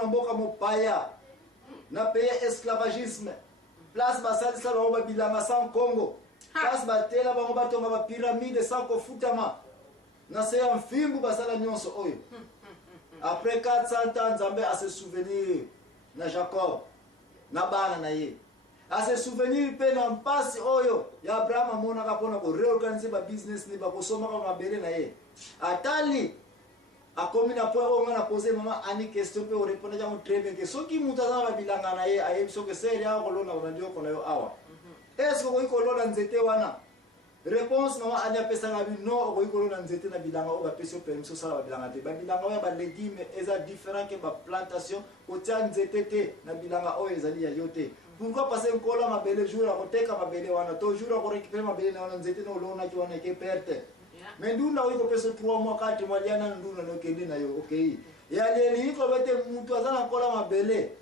mboka mopaya na pays esclavagisme place basalisa bango babilanga sans Congo place batela bango batonga bapiramide sans kofutama na se ya mfimbu basala nyonso oyo. Après 400 ans Nzambe a se souvenir na Jacob na bana na ye a se souvenir pe na mpasi oyo ya Abraham amonaka mpona ko reorganiser ba business ni bakosomaka mabele na ye atali akomi na point oyo na poser maman ani question pe o répondre jango très bien que soki mutu aza na babilanga na ye ayebi soki seri ya kolona na ndio kono yo awa est-ce que kolona nzete wana réponse maman ani apesanga bi non kolona nzete na bilanga o ba pesi permission sala babilanga te babilanga oyo ba légumes eza différent que ba plantation kotia nzete te na bilanga oyo ezali ya yote. Pourquoi passer nkola mabele jour a koteka mabele wana to jour a ko récupérer mabele na wana nzete no lona ki wana ke perte. Mais ndunda wiko pesa 3 mois 4 mois liana ndunda no kende na yo okay ya leli iko bete mutu azana kola mabele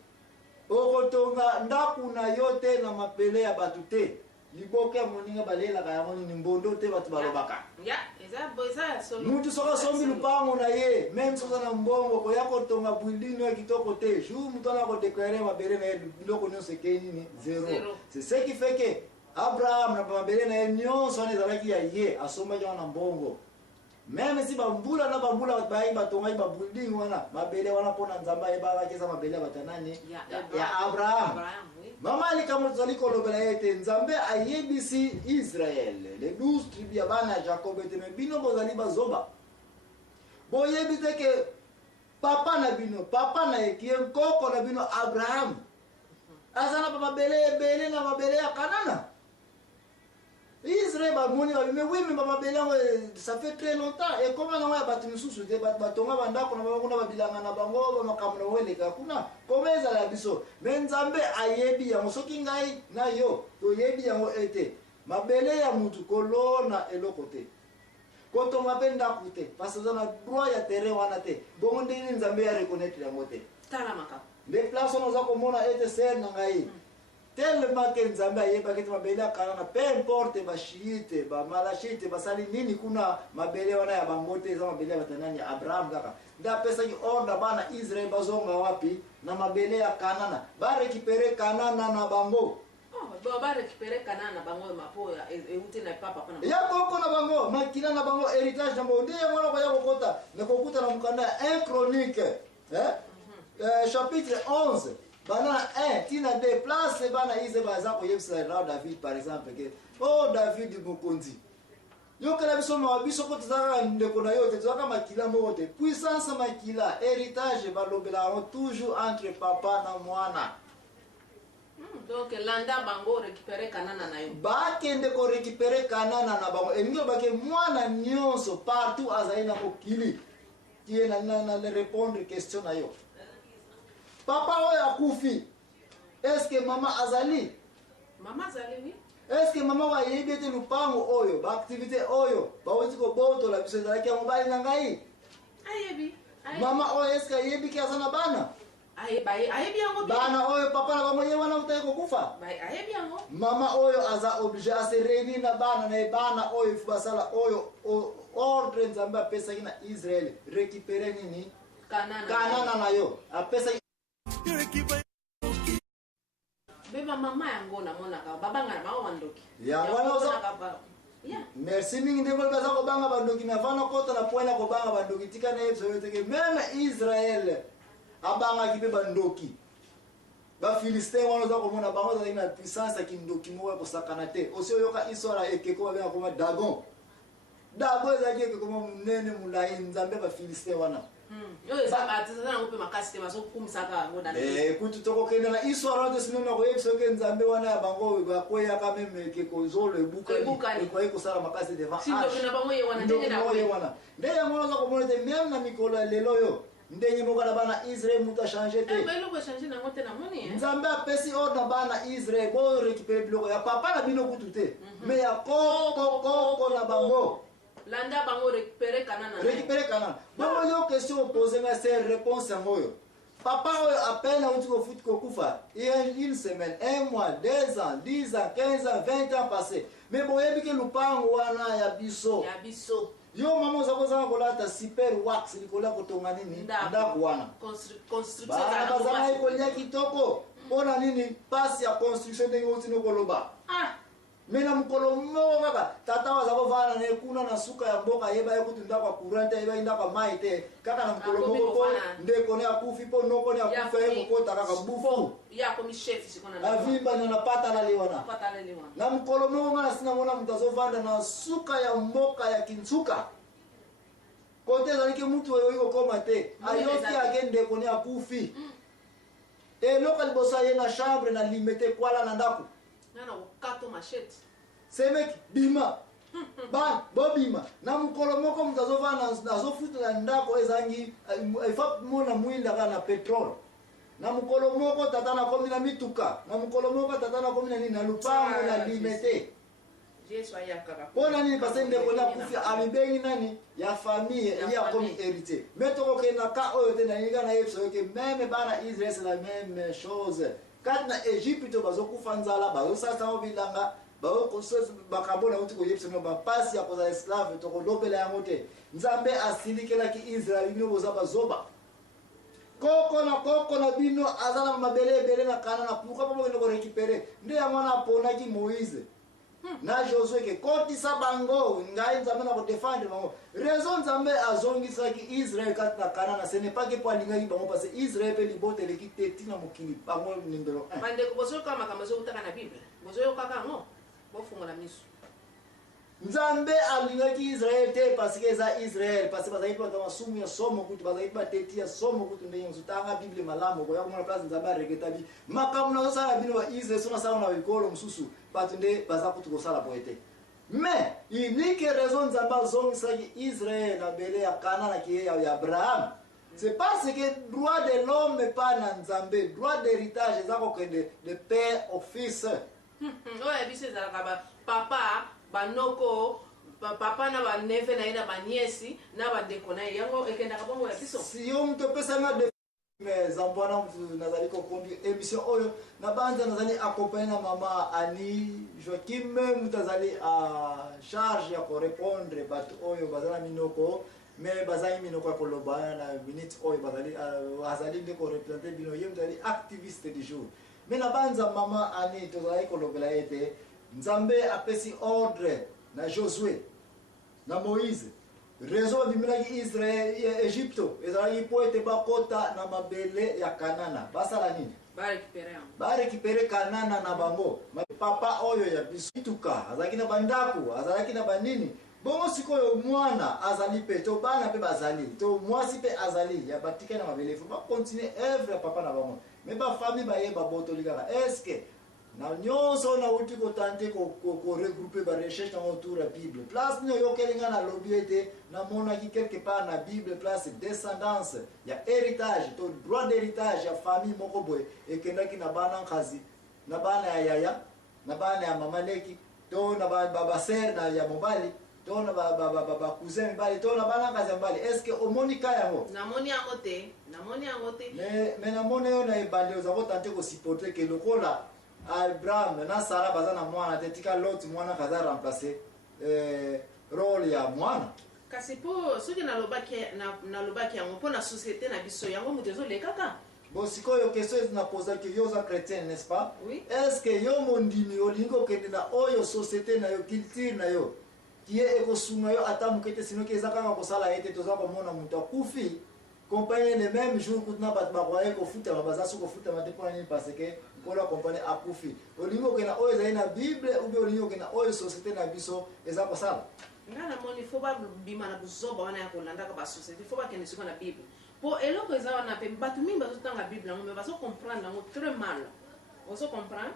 okotonga ndaku na yote na mabele ya batu te liboke moninga balela kaya moni ni mbondo te batu balobaka eza solo mutu soka sombi lupango na ye même soka na mbongo ko yako tonga building ya kitoko te jour mutu na ko déclarer mabele na biloko nyonso keni ni zéro. C'est ce qui fait que Abraham na mabele na nyonso ne zalaki ya ye asomba jana mbongo même si bambula na bambula bayi batonga ba building wana mabele wana pona Nzamba ebala kesa mabele batanani ya Abraham. Mama ali kama zali kolobela yete Nzambe ayebisi Israël les 12 tribus ya bana Jacob ete bino bozali bazoba boyebite ke papa na bino papa na ekie koko na bino Abraham azana pa mabele bele na mabele ya Kanana. Israël ba moni ba mais oui mais ba belango ça fait très longtemps et comment na ya batu misusu te batonga bandako na bakuna babilanga na bango ba makamuna weleka kuna komeza la biso mais Nzambe ayebi ya soki ngai na yo to yebi yango ete mabele ya mutu kolona eloko te kotonga pe ndako te parce que na droit ya terrain wana te bongo ndeni Nzambe ya reconnaître yango te tala maka les places on za komona ete ser na ngai tellement que Nzambe ayeba ke mabele akana peu importe ba shiite ba malashite basali nini kuna mabele wana ya bangote za mabele batanani ya Abraham kaka nda pesa ki order bana Israel bazonga wapi na mabele ya Kanana ba récupérer Kanana na bango ba récupérer Kanana na bango mapo ya euti na papa pana ya koko na bango makina na bango héritage na bango ndiye mwana kwa ya kokota na kokuta na mkanda 1 chronique chapitre 11 bana 1 tina déplace bana ize baza ko yebisa David par exemple que oh David Mokonzi yo kala biso mabiso ko tsaka ndeko na yo te tsaka makila moko te puissance makila héritage balobela toujours entre papa na mwana. Donc landa bango récupérer Kanana na yo ba kende ko récupérer Kanana na bango engo ba ke mwana nyonso partout azaina mokili qui est na répondre question na yo. Papa oyo akufi est-ce que maman azali oui est-ce que maman wa yebete lupango oyo ba activité oyo ba woti ko boto la biso za kia mobali na ngai ayebi mama oyo est-ce que yebi kia sana bana ayebi yango bana oyo papa na bango yewana utai ko kufa ayebi yango mama oyo aza obligé à se réunir na bana oyo fubasala oyo ordre Nzambe apesa kina Israël récupérer nini Kanana na yo apesa beba mama yango na monaka babanga na bawo bandoki yango na merci mingi ndeko baza ko banga bandoki na vana kota na poela ko banga bandoki tika na yeso yote ke même Israël abanga kipe bandoki ba Philistin wana za ko mona bango za ina puissance ya kindoki mo ko sakana te osi yoka isora ekeko ba benga koma Dagon za keke koma munene mulai Nzambe ba Philistin wana yo eza atizana ngope makasi te maso kumisaka ngoda kutu toko kenda na histoire de sinona ko yebso ke Nzambe wana ya bango ba ko ya ka meme ke ko zolo ebukani ko ko sala makasi devant sindo kina bango ye wana ndenge na wana ndenge mwana za ko mona te même na mikolo lelo yo ndenge moko na bana Israël muta changer te ba lo ko changer na ngote na moni Nzambe apesi ordre bana Israël bo récupérer biloko ya papa na bino kutu te mais ya koko na bango landa bango récupérer Kanana bon yo question posée na c'est réponse ngoyo papa oyo appelle na utiko futi ko kufa il y a une semaine 1 mois 2 ans 10 ans 15 ans 20 ans passé mais bon yebi ke lupango wana ya biso yo mama ozakozanga kolata super wax likola kotonga nini ndako wana bana bazanga ekolia kitoko mpona nini pasi ya construction ndenge otino koloba mena mokolo moko kaka tata waza kovana na ye kuna na suka ya mboka ayeba ye kutu ndako ya courant ayeba ye ndako ya mai te kaka na mokolo moko mpo ndeko ne akufi mpo noko ne akufa ye kokota kaka bufu avimbana na patalali wana na mokolo moko nga na sina mona moto azovanda na suka ya mboka ya Kinsuka kote ezalaki mutu oyo kokoma te ayoki ake ndeko ne akufi eloko liboso aye na chambre na limete kwala na ndako semeki bima ba bobima na mokolo moko moto azovana azofutela ndako ezangi ifa mona mwinda kaka na petrole na mokolo moko tata nakomi na mituka na mokolo moko tata nakomi na nini na lupango na limete mpona nini pase ndeko na kufi amibengi nani ya famille ye akomi héritier me tokokenda ka oyo te naninga na yebisa yoke meme bana Israel c'est la même chose kati na Egypte bazokufa nzala bazosasango bilanga bakabona uti koyebisa no bapasi ya kozala esclave tokolobela yango te nzambe asilikelaki Israel bino boza bazoba koko na bino azala mabele ebele na kana na pourquoi pas bokende korécupérer nde yango na aponaki Moïse na Josué ke kotisa bango ngai nzambe na kodefendre bango raison nzambe azongisaki Israel kati na Kanana ce n'est pas que pour alingaki bango parce que Israel pe liboteleki te tina mokili bango numéro 1 bandeko bozoyoka makambo ezokutaka na Bible bozoyokaka yango bofungola miso nzambe alingaki Israel te parce que eza Israel parce que bazali pa masumu ya somo kutu bazali pa teti ya somo kutu ndenge nzutanga Bible malamu ko yakomona place nzambe areketa bi makambo na osala bino ba Israel sona sala na bikolo msusu patu nde baza kutu kosala poete mais unique raison nzambe azongisaki Israel na bele ya Kanana ki ya Abraham c'est parce que droit de l'homme pas na nzambe droit d'héritage eza kokende de père au fils oya biso ezalaka ba papa banoko papa na baneve na ye na baniesi na bandeko na ye yango ekendaka bongo ya biso si yo moto opesanga de zambwana nazali kokonduire émission oyo na banza nazali accompagné na mama Annie Joachim moto azali a charge ya korépondre bato oyo baza na minoko mais bazali minoko ya koloba na minute oyo bazali azali nde korepresente bino ye moto azali activiste du jour mais na banza mama Annie tozali kolobela ye te nzambe apesi ordre na Josué na Moïse raison bimelaki Israel Egypte ezalaki po ete bakota na mabele ya Kanana basala nini barekipere Kanana na bango papa oyo ya biso ituka azalaki na bandako azalaki na banini bongo sikoyo mwana azali pe to bana pe bazali to mwasi pe azali ya batika na mabele fo ba continuer œuvre ya papa na bango mais ba famille ba yeba botoli kaka est-ce que na nyonso na uti ko tante ko regrouper ba recherche na autour ya Bible place no yokelinga na lobby ete na mona ki quelque part na Bible place descendance ya héritage to droit d'héritage ya famille moko boy ekendaki na bana nkazi na bana ya yaya na bana ya mama leki to na baba sœur na ya mobali to na baba cousin mbali to na bana nkazi mbali est-ce que omonika yango namoni yango te mais na mona yo na ebande ozako tante ko supporter ke lokola Abraham na Sarah baza na mwana te tika Lot mwana kaza remplacer rôle ya mwana kasi po soki nalobaki yango mpo na société na biso yango moto ezolekaka bon sikoyo question na posa ke yo za chrétien n'est-ce pas oui. Est-ce que yo mondimi olingi okende na oyo société na yo culture na yo kiye ekosunga yo ata mokete sino ke eza kaka kosala ete toza komona moto akufi compagnie le même jour kutuna bato bakwaye kofutama baza so kofutama te mpona nini parce que mpona compagnie akufi olingi okenda oyo ezali na Bible ube olingi okenda oyo société na biso eza kosala nga namoni fo babima na buzoba wana ya kolandaka basociété fo bakende siko na Bible po eloko eza wana mpe bato mingi bazotanga Bible yango me bazocomprendre yango très mal ozocomprendre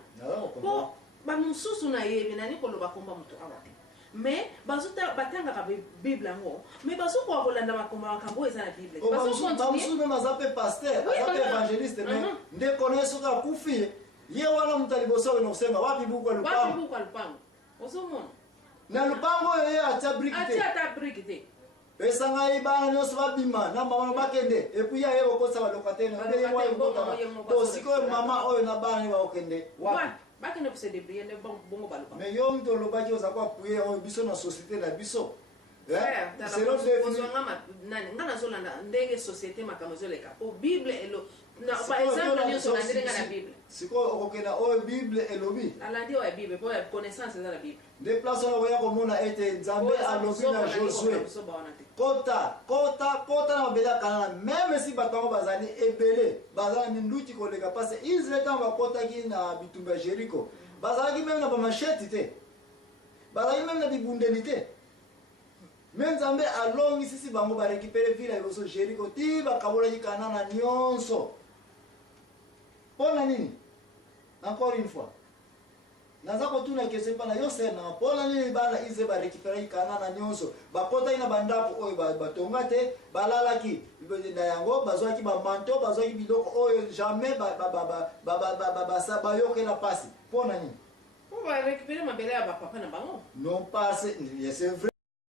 po bamosusu na yebi nani koloba komba moto awa te mais batangaka Bible yango mais bazokoka kolanda makambo eza na Bible bamosusu meme aza mpe pasteur aza mpe évangéliste mais nde kona soki akufi ye wana moto aliboso oyo nokosenga wapi buku ya lupango ozomona na lupango oyo ye atia brike te pesa ngai bana nyonso babima na mama bakende epuis ye aye kokosa balokatene to sikoyo mama oyo na bana ye bakokende wapi bakende kose débrouiller nde bongo baluka mais yo moto olobaki oza ko appuye oyo biso na société na biso selon définition nga nazolanda ndenge société makambo ezoleka po bible elo par exemple nyonso na ndenge na bible sikoyo okokenda oyo bible elobi alandi oyo ya bible po ya connaissance eza na bible nde place oyo okoya komona ete nzambe alobi na Josue kota na mabele ya Kanana meme si bato yango bazali ebele bazala minduti koleka parce Israel ntango bakotaki na bitumba ya Jeriko bazalaki meme na bamasheti te bazalaki meme na bibundeli te me nzambe alongisisi bango barekipere vila liboso Jeriko ti bakabolaki Kanana nyonso mpo na nini encore une fois naza kotuna kese mpana yo sena mpo na nini bana Israel barekiperaki Kanana nyonso bakotaki na bandako oyo batonga te balalaki na yango bazwaki bamanto bazwaki biloko oyo jamais bayokela pasi mpo na nini po barekipere mabele ya bapapa na bango non pas c'est vrai.